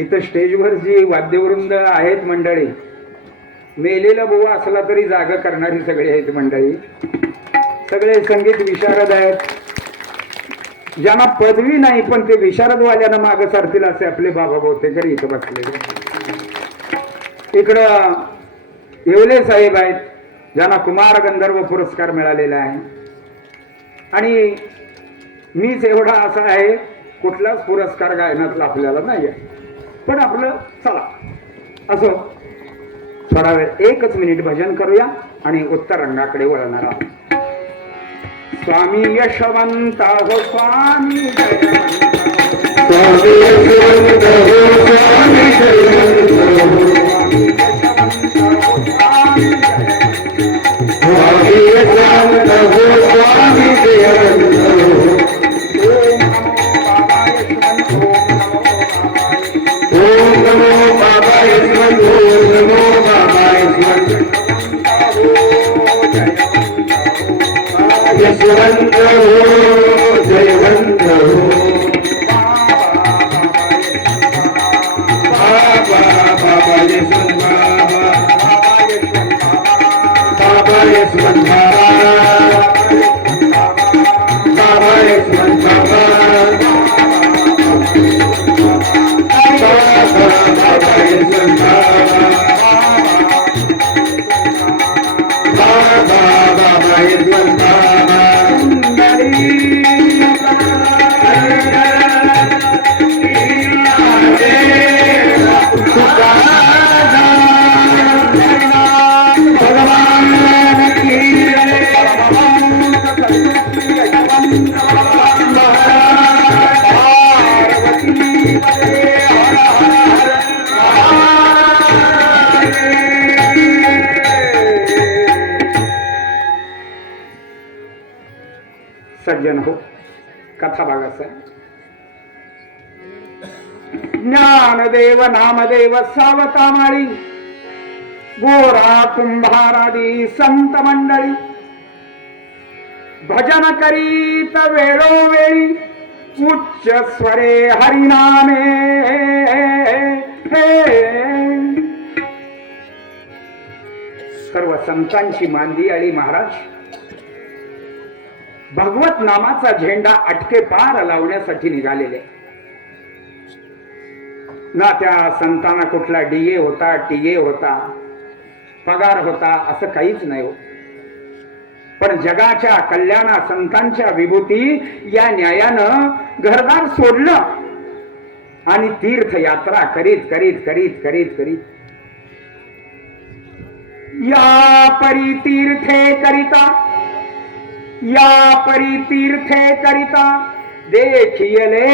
इथं स्टेजवर जी वाद्यवृंद आहेत मंडळी, मेलेला बुवा असला तरी जागा करणारी सगळी आहेत मंडळी. सगळे संगीत विशारद आहेत. ज्यांना पदवी नाही पण ते विशारदवाल्यांना मागे सारतील असे आपले बाबा बहुतेकर इथं बसलेले. इकडं येवले साहेब आहेत, ज्यांना कुमार गंधर्व पुरस्कार मिळालेला आहे. आणि मीच एवढा असा आहे, कुठलाच पुरस्कार गायनातला आपल्याला नाही आहे. पण आपलं चला असो, थोडा वेळ 1 मिनिट भजन करूया आणि उत्तर रंगाकडे वळणार आहोत. स्वामी यशवंत हो स्वामी जयवंत, स्वामी यशवंत हो स्वामी जयवंत. यशवंत हो जयवंत हो बाबा बाबा यशवंत बाबा यशवंत बाबा यशवंत बाबा यशवंत बाबा यशवंत सज्जन हो, कथा भागाचा ज्ञानदेव नामदेव सावकामाळी गोरा कुंभारादी संत मंडळी भजन करीत वेळोवेळी उच्च स्वरे हरिनामे सर्व संतांची मांदी आली महाराज भगवत नामाचा झेंडा अटके पार लावण्यासाठी निघालेले ना त्या संतांना कुठला डीए होता टीए होता पगार होता असं काहीच नाही हो पण जगाच्या कल्याणा संतांच्या विभूती या न्यायानं घरदार सोडलं आणि तीर्थयात्रा करीत करीत करीत करीत करीत या परी तीर्थे करिता या परी तीर्थे करिता देखियले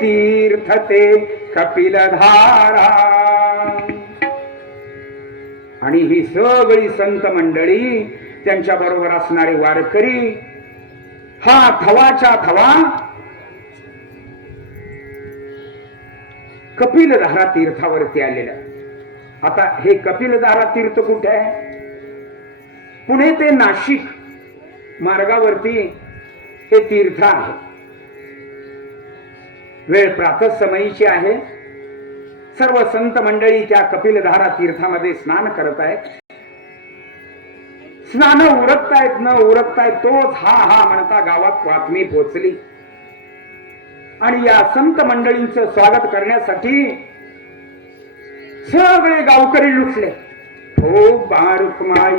तीर्थ ते कपिलधारा आणि ही सगळी संत मंडळी त्यांच्या बरोबर असणारे वारकरी हा थवाच्या थवा कपिलधारा तीर्थावरती आलेला. आता हे कपिलधारा तीर्थ कुठे आहे? पुणे ते नाशिक मार्गावरती हे तीर्थ आहे. वेळ प्रातःसमयीची आहे. सर्व संत मंडळी त्या कपिलधारा तीर्थामध्ये स्नान करत आहेत. स्नान उरकतायत न उरकतायत तोच हा हा म्हणता गावात बातमी पोचली आणि या संत मंडळींचं स्वागत करण्यासाठी सगळे गावकरी लुटले. हो बारुकमाई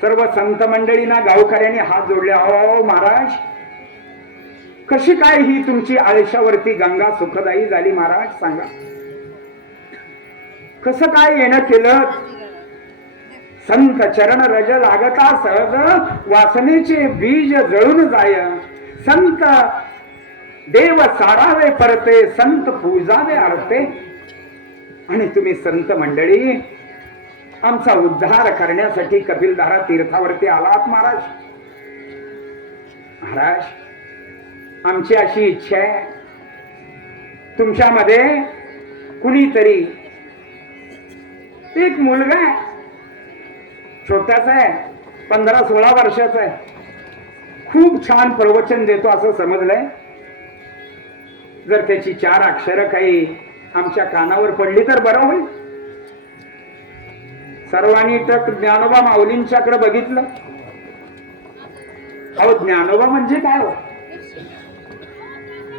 सर्व संत मंडळींना गावकऱ्यांनी हात जोडले. अहो महाराज कशी काय ही तुमची आयुष्यावरती गंगा सुखदायी झाली महाराज सांगा. कसं काय येणं केलं? संत चरण रज लागता सहज वासनेचे बीज जळून जाय. संत देव सारावे परते संत पूजावे आरते. आणि तुम्ही संत मंडळी आमचा उद्धार करण्यासाठी कपिलधारा तीर्थावरती आलात महाराज. महाराज आमची अशी इच्छा आहे तुमच्यामध्ये कुणीतरी एक मुलगा आहे छोटासा आहे 15-16 वर्षाचा आहे. खूप छान प्रवचन देतो असं समजलंय. जर त्याची 4 अक्षरं काही आमच्या कानावर पडली तर बरं होईल. सर्वांनी टक ज्ञानोबा माऊलींच्याकडे बघितलं. अहो ज्ञानोबा म्हणजे काय हो?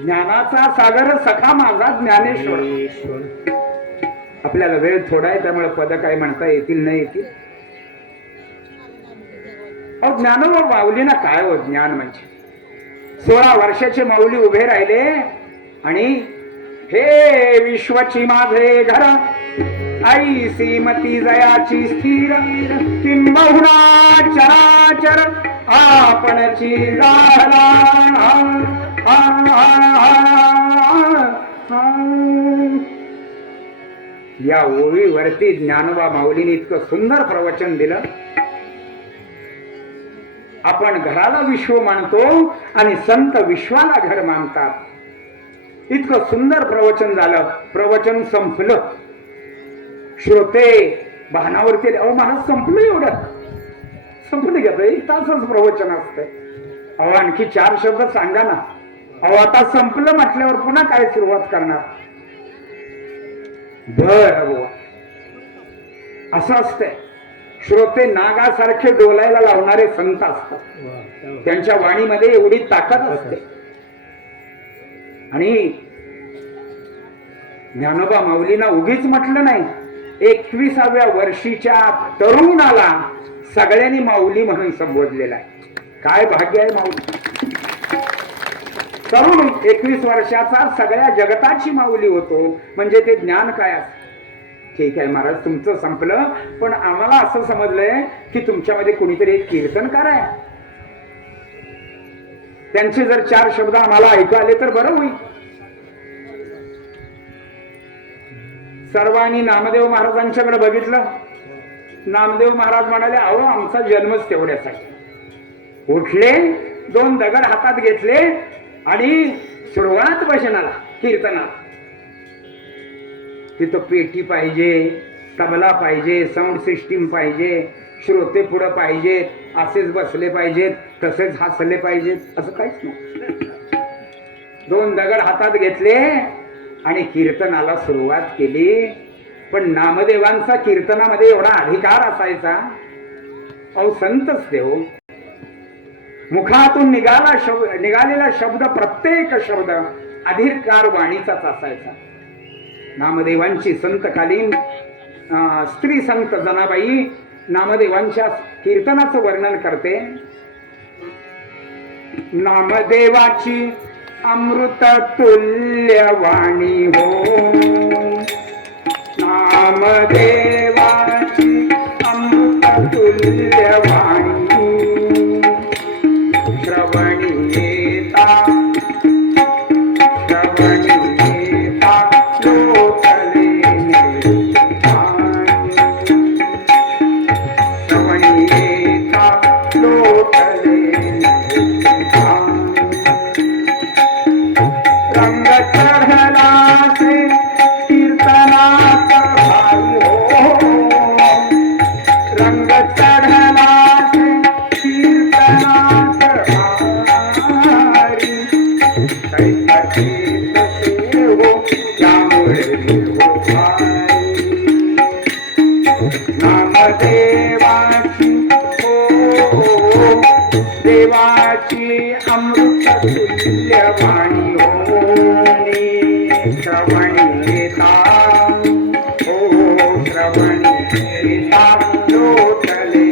ज्ञानाचा सागर सखा माझा ज्ञानेश्वर. आपल्याला वेळ थोडा आहे त्यामुळे पद काय म्हणता येतील नाही येतील. अहो ज्ञानोबा माऊलीना काय हो? ज्ञान म्हणजे 16 वर्षाचे माऊली उभे राहिले आणि हे विश्वची माझे घर आई सीमती जयाची स्थिर किंबहुना चराचर आपणची झाला. या ओळीवरती ज्ञानोबा माऊलीने इतकं सुंदर प्रवचन दिलं. आपण घराला विश्व मानतो आणि संत विश्वाला घर मानतात. इतकं सुंदर प्रवचन झालं. प्रवचन संपलं. श्रोते भानावरती अहो महाराज संपलं, एवढं संपलं घेत. एक तासच प्रवचन असतं. अहो आणखी 4 शब्द सांगा ना. अहो आता संपलं म्हटल्यावर पुन्हा काय सुरुवात करणार. बर असं असतंय. श्रोते नागासारखे डोलायला लावणारे संत असतात. त्यांच्या वाणीमध्ये एवढी ताकद असते. आणि ज्ञानोबा माऊलींना उगीच म्हटलं नाही. 21व्या वर्षीच्या तरुणाला सगळ्यांनी माऊली म्हणून संबोधलेला आहे. काय भाग्य आहे माऊली. तरुण 21 वर्षाचा सगळ्या जगताची माऊली होतो म्हणजे ते ज्ञान काय असतं. ठीक आहे महाराज तुमचं संपलं, पण आम्हाला असं समजलंय की तुमच्यामध्ये कोणीतरी एक कीर्तनकार आहे. त्यांचे जर 4 शब्द आम्हाला ऐकू आले तर बरं होईल. सर्वांनी नामदेव महाराजांच्याकडे बघितलं. नामदेव महाराज म्हणाले अहो आमचा जन्मच तेवढ्यासाठी. उठले, 2 दगड हातात घेतले आणि सुरुवात भजनाला, कीर्तनाला. तिथं पेटी पाहिजे, तबला पाहिजे, साऊंड सिस्टीम पाहिजे, श्रोते पुढं पाहिजेत, असेच बसले पाहिजेत, तसेच हसले पाहिजेत, असं काहीच नाही. 2 दगड हातात घेतले आणि कीर्तनाला सुरुवात केली. पण नामदेवांचा कीर्तनामध्ये एवढा अधिकार असायचा. अहो संतच देव. मुखातून निघालेला शब्द, प्रत्येक शब्द अधिकार वाणीचाच असायचा. नामदेवांची संतकालीन स्त्री संत जनाबाई नामदेवांच्या कीर्तनाचं वर्णन करते. नामदेवाची अमृत तुल्य वाणी हो, नामदेवाची अमृत तुल्य वाणी, श्रवणी येता लोटले श्रवणी येता लोटले रंग चढला से कीर्तनात भाई हो, रंग चढला से कीर्तनात भारी, कैसे हो त्यामुळे हो भाई. नामदेवाची हो देवाची अमृत तुल्य वाणी हो, श्रवणी येता हो, श्रवणी येता लोटले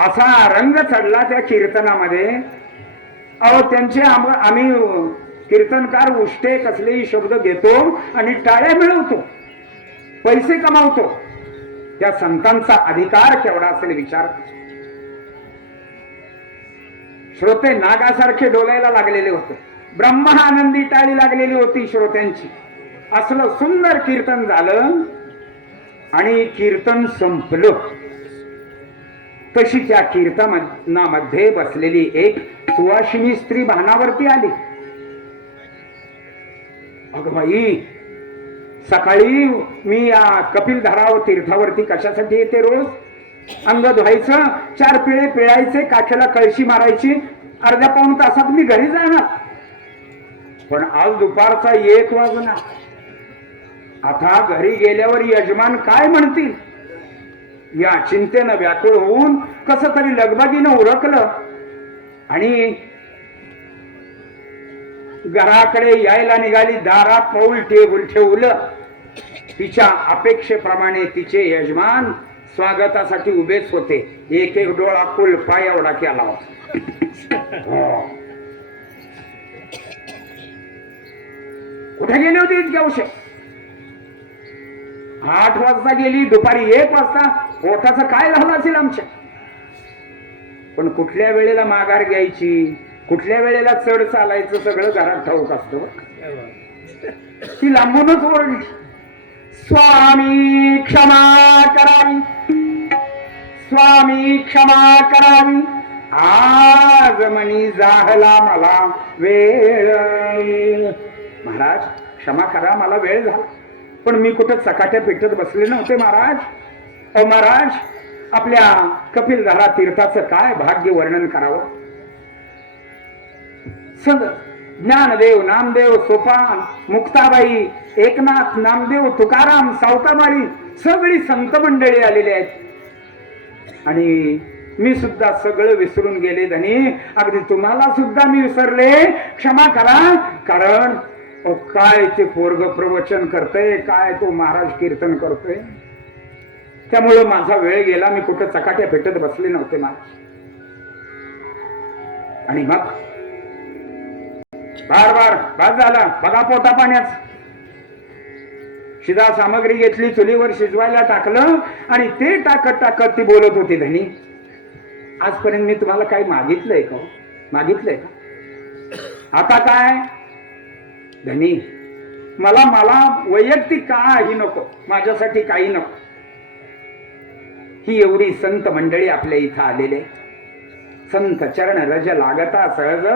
असा रंग चढला त्या कीर्तनामध्ये. अहो त्यांचे आम्ही कीर्तनकार उष्टे कसलेही शब्द घेतो आणि टाळ्या मिळवतो, पैसे कमावतो. त्या संतांचा अधिकार केवढा असेल विचार. श्रोते नागासारखे डोलायला लागलेले होते. ब्रह्मानंदी टाळी लागलेली होती श्रोत्यांची. असलं सुंदर कीर्तन झालं आणि कीर्तन संपलं. तशी त्या कीर्तनामध्ये बसलेली एक सुवासिनी स्त्री भानावरती आली. अगं बाई, सकाळी मी या कपिलधाराव तीर्थावरती कशासाठी येते रोज. अंग धुवायचं, 4 पिळे पिळायचे, काठ्याला कळशी मारायची, अर्ध्या पाऊण तासात मी घरी जाणार. पण आज दुपारचा 1 वाजला. आता घरी गेल्यावर यजमान काय म्हणतील या चिंतेनं व्याकुळ होऊन कसं तरी लगबगीनं उरकलं आणि घराकडे यायला निघाली. दारात पाऊल ठेवलं. तिच्या अपेक्षेप्रमाणे तिचे यजमान स्वागतासाठी उभेच होते. एक डोळा कुल पाय एवढा केला होता. कुठे गेले होते इतक्या उशीर? 8 वाजता गेली, दुपारी 1 वाजता. पोटाचं काय झालं असेल आमच्या. पण कुठल्या वेळेला माघार घ्यायची, कुठल्या वेळेला चढ चालायचं सगळं घरात ठाऊक असतं बरं. ती लांबूनच ओरडली, स्वामी क्षमा करावी, स्वामी क्षमा करावी, आज मनी जाहला मला वेळ. महाराज क्षमा करा, मला वेळ झाला, पण मी कुठं चकाट्या पेटत बसले नव्हते महाराज. अहो महाराज, आपल्या कपिलधारा तीर्थाचं काय भाग्य वर्णन करावं. ज्ञानदेव, नामदेव, सोपान, मुक्ताबाई, एकनाथ, नामदेव, तुकाराम, सावतामाळी सगळी संत मंडळी आलेली आहेत आणि मी सुद्धा सगळं विसरून गेले धनी. अगदी तुम्हाला सुद्धा मी विसरले, क्षमा करा. कारण काय ते पोरग प्रवचन करतय, काय तो महाराज कीर्तन करतोय, त्यामुळे माझा वेळ गेला. मी कुठं चकाट्या भेटत बसले नव्हते महाराज. आणि मग बार बार बाद झाला बघा पोटा पाण्याच. शिदा सामग्री घेतली, चुलीवर शिजवायला टाकलं आणि ते टाकत टाकत ती बोलत होती, धनी आजपर्यंत मी तुम्हाला काही मागितलंय का? मागितलंय का? आता काय धनी, मला वैयक्तिक काही नको, माझ्यासाठी काही नको. ही एवढी संत मंडळी आपल्या इथं आलेले, संत चरण रज लागता सहज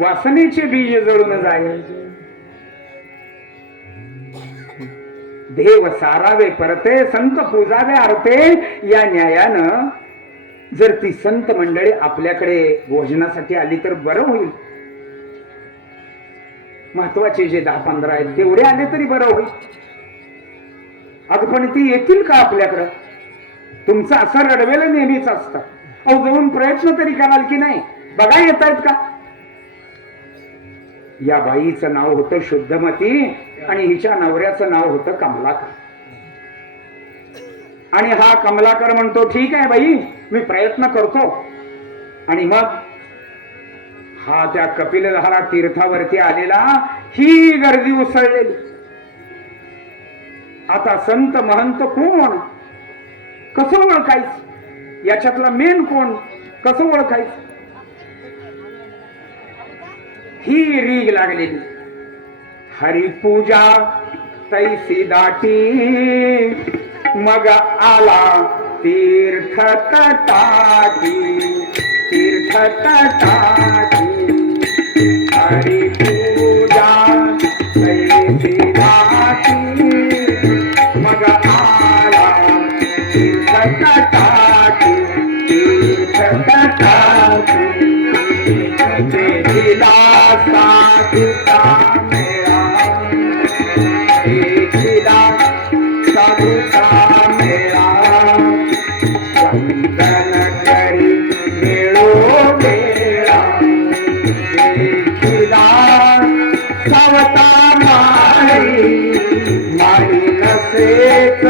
वासनेचे बीज जळून जाय. देव सारावे परते, संत पूजावे आरते. या न्यायानं जर ती संत मंडळी आपल्याकडे भोजनासाठी आली तर बरं होईल. महत्वाचे जे 10-15 आहेत तेवढे आले तरी बरं होईल. अगं पण ती येतील का आपल्याकडं? तुमचं असं रडवेलं नेहमीच असतं. अहो जाऊन प्रयत्न तरी कराल की नाही? बघा येत आहेत का? या बाईचं नाव होतं शुद्धमती आणि हिच्या नवऱ्याचं नाव होतं कमलाकर. आणि हा कमलाकर म्हणतो, ठीक आहे बाई, मी प्रयत्न करतो. आणि मग हा त्या कपिलधारा तीर्थावरती आलेला, ही गर्दी उसळलेली. आता संत महंत कोण, कसं ओळखायचं? याच्यातला मेन कोण, कसं ओळखायचं? ही रीग लागलेली. हरिपूजा तैसी दाटी, मग आला तीर्थ तटाटी, तीर्थ तटाटी. हरिपूजा तैसी दाटी, मग आला तीर्थ तटाटी, तीर्थ तटाटी. दिलासा तुझा मेरा, दिलासा तुझा मेरा. वंदन करी मिळो मेरा, देखिला सावता माळी, माळी नसेच